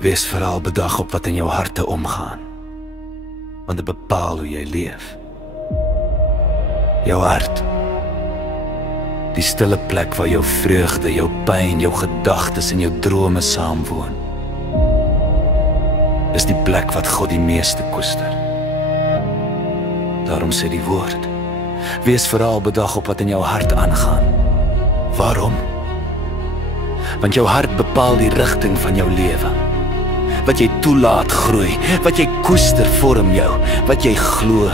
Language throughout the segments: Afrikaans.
Wees veral bedag op wat in jou harte omgaan, want dit bepaal hoe jy leef. Jou hart, die stille plek waar jou vreugde, jou pyn, jou gedagtes en jou drome saamwoon, is die plek wat God die meeste koester. Daarom sê die woord, wees veral bedag op wat in jou hart aangaan. Waarom? Want jou hart bepaal die rigting van jou lewe. Wat jy toelaat groei, wat jy koester vorm jou, wat jy glo,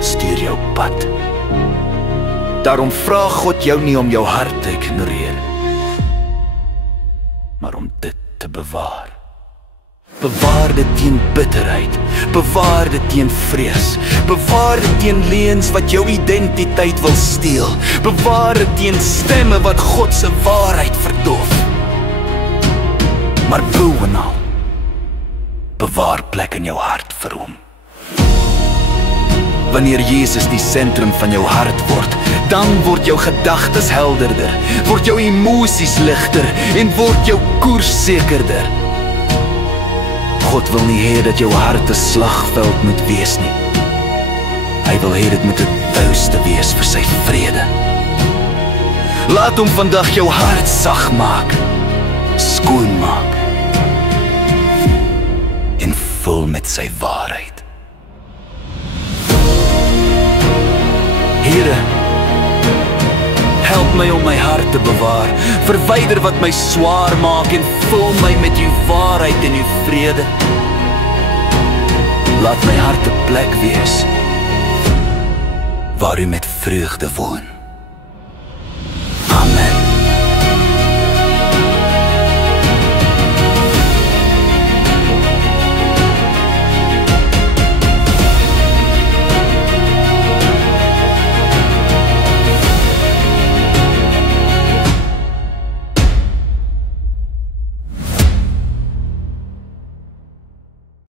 stuur jou pad. Daarom vra God jou nie om jou hart te ignoreer, maar om dit te bewaar. Bewaar dit teen bitterheid, bewaar dit teen vrees, bewaar dit teen leuns wat jou identiteit wil steel, bewaar dit teen stemme wat God se waarheid verdoof. Maar bovenal, bewaar plek in jou hart vir hom. Wanneer Jesus die sentrum van jou hart word, dan word jou gedagtes helderder, word jou emosies ligter en word jou koers sekerder. God wil nie hê dat jou hart 'n slagveld moet wees nie. Hy wil hê dit moet 'n tuiste wees vir sy vrede. Laat hom vandag jou hart sag maak, skoon maak en vul met sy waarheid. Here, help my om my hart te bewaar, verwyder wat my swaar maak en vul my met uw waarheid en uw vrede. Laat my hart 'n plek wees waar u met vreugde woon.